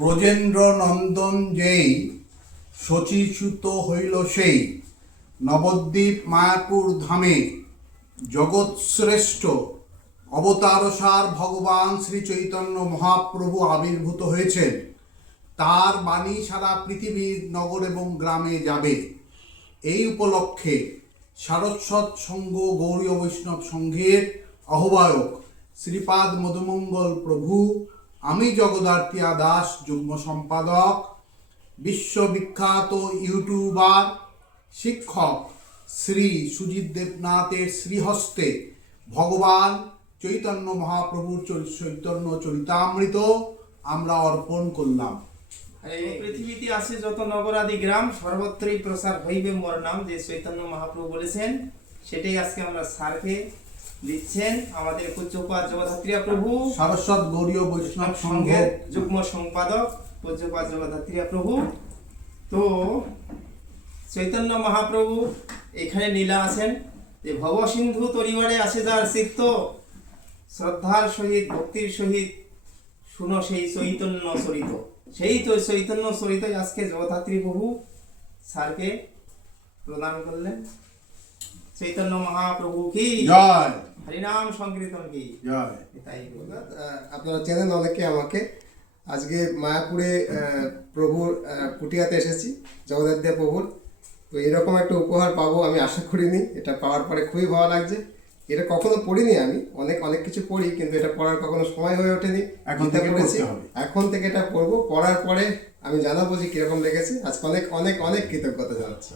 ব্রজেন্দ্র নন্দন যেই শচীচ্যুত হইল সেই নবদ্বীপ মায়াপুর ধামে জগৎশ্রেষ্ঠ অবতারসার ভগবান শ্রী চৈতন্য মহাপ্রভু আবির্ভূত হয়েছেন। তার বাণী সারা পৃথিবীর নগর এবং গ্রামে যাবে। এই উপলক্ষে সারস্বত সংঘ গৌড়ীয় বৈষ্ণব সংঘের আহ্বায়ক শ্রীপাদ মধুমঙ্গল প্রভু, আমি জগদ্ধাত্রী দাস যুগ্ম সম্পাদক, বিশ্ববিখ্যাত ইউটিউবার শিক্ষক শ্রী সুজিত দেবনাথের শ্রীহস্তে ভগবান চৈতন্য মহাপ্রভুর চৈতন্য চরিতামৃত আমরা অর্পণ করলাম। পৃথিবীতে আছে যত নগরাদি গ্রাম সর্বত্রই প্রসার হইবে মোর নাম, যে চৈতন্য মহাপ্রভু বলেছেন সেটাই আজকে আমরা স্যারকে দিচ্ছেন। আমাদের পূজ্যপাদ জগদ্ধাত্রী প্রভু সারস্বত গৌড়ীয় বৈষ্ণব সংঘের যুগ্ম সম্পাদক পূজ্যপাদ জগদ্ধাত্রী প্রভু। তো চৈতন্য মহাপ্রভু এখানে নীলা আছেন যে ভবসিন্ধু তরিবারে আসে যার চিত্ত, শ্রদ্ধার সহিত ভক্তির সহিত শুনো সেই চৈতন্য চরিত। সেই তো চৈতন্য চরিত আজকে জগদ্ধাত্রী প্রভু স্যারকে প্রদান করলেন। চৈতন্য মহাপ্রভু কি জয়, হরিনাম সংকীর্তন কি জয়। তাই আপনারা চেনেন অনেকে আমাকে। আজকে মায়াপুরে প্রভুর কুটিয়াতে এসেছি, জগদ্ধাত্রী প্রভুর। তো এরকম একটা উপহার পাবো আমি আশা করিনি। এটা পাওয়ার পরে খুবই ভালো লাগছে। এটা কখনো পড়িনি আমি, অনেক কিছু পড়ি, কিন্তু এটা পড়ার কখনো সময় হয়ে ওঠেনি। এখন থেকে পড়তে হবে। এখন থেকে এটা পড়বো, পড়ার পরে আমি জানাবো যে কিরকম লেগেছে। আজকে অনেক কৃতজ্ঞতা জানাচ্ছি।